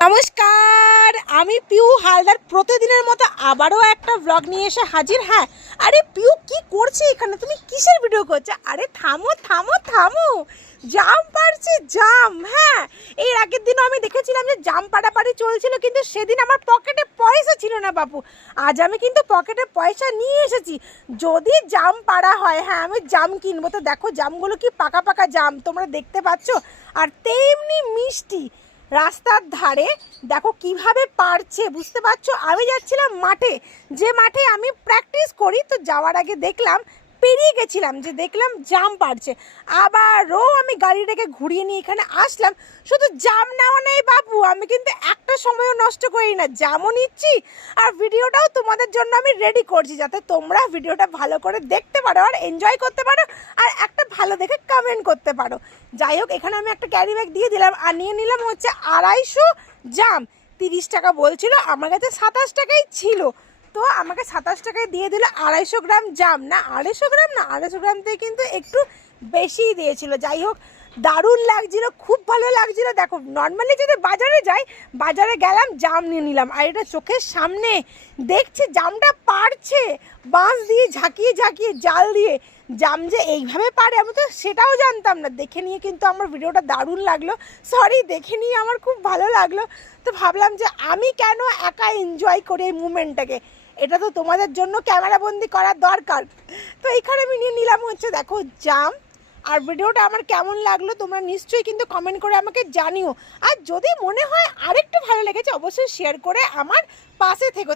নমস্কার, আমি পিউ হালদার প্রতিদিনের মতো আবারও একটা ব্লগ নিয়ে এসে হাজির। হ্যাঁ, আরে পিউ কি করছে এখানে? তুমি কিসের ভিডিও করছো? আরে থামো থামো থামো, জাম পাড়ছে জাম। হ্যাঁ, এর আগের দিনও আমি দেখেছিলাম যে জাম পাড়াপাড়ি চলছিল, কিন্তু সেদিন আমার পকেটে পয়সা ছিল না বাপু। আজ আমি কিন্তু পকেটে পয়সা নিয়ে এসেছি, যদি জাম পাড়া হয়। হ্যাঁ, আমি জাম কিনবো। তো দেখো জামগুলো কি পাকা পাকা জাম তোমরা দেখতে পাচ্ছ, আর তেমনি মিষ্টি। রাস্তার ধারে দেখো কিভাবে পারছে, বুঝতে পারছো? আমি যাচ্ছিলাম মাঠে, যে মাঠে আমি প্র্যাকটিস করি। তো যাওয়ার আগে দেখলাম, পেরিয়ে গেছিলাম, যে দেখলাম জাম পাড়ছে। আবারও আমি গাড়িটাকে ঘুরিয়ে নিয়ে এখানে আসলাম। শুধু জাম নেওয়া নেই বাবু, আমি কিন্তু একটা সময়ও নষ্ট করি না, জামও নিচ্ছি আর ভিডিওটাও তোমাদের জন্য আমি রেডি করছি, যাতে তোমরা ভিডিওটা ভালো করে দেখতে পারো আর এনজয় করতে পারো আর একটা ভালো দেখে কমেন্ট করতে পারো। যাই হোক, এখানে আমি একটা ক্যারি ব্যাগ দিয়ে দিলাম আর নিয়ে নিলাম হচ্ছে 250 জাম। 30 টাকা বলছিল, আমার কাছে 27 টাকাই ছিল। তো আমাকে 27 টাকায় দিয়ে দিল 250 গ্রাম জাম। না 250 গ্রাম না, 250 গ্রাম থেকে কিন্তু একটু বেশিই দিয়েছিল। যাই হোক, দারুণ লাগছিল, খুব ভালো লাগছিল। দেখো নর্মালি যদি বাজারে যাই, বাজারে গেলাম জাম নিয়ে নিলাম, আর এটা চোখের সামনে দেখছি জামটা পারছে বাঁশ দিয়ে ঝাঁকিয়ে ঝাঁকিয়ে, জাল দিয়ে। জাম যে এইভাবে পারে আমি তো সেটাও জানতাম না। দেখে নিয়ে কিন্তু আমার ভিডিওটা দারুণ লাগলো, সরি, দেখে নিয়ে আমার খুব ভালো লাগলো। তো ভাবলাম যে আমি কেন একা এনজয় করি এই মুমেন্টটাকে, এটা তো তোমাদের জন্য ক্যামেরাবন্দি করার দরকার। তো এইখানে আমি নিয়ে নিলাম হচ্ছে দেখো জাম। আর ভিডিওটা আমার কেমন লাগলো তোমরা নিশ্চয়ই কিন্তু কমেন্ট করে আমাকে জানিও। আর যদি মনে হয় আরেকটু ভালো লেগেছে, অবশ্যই শেয়ার করে আমার পাশে থেকো।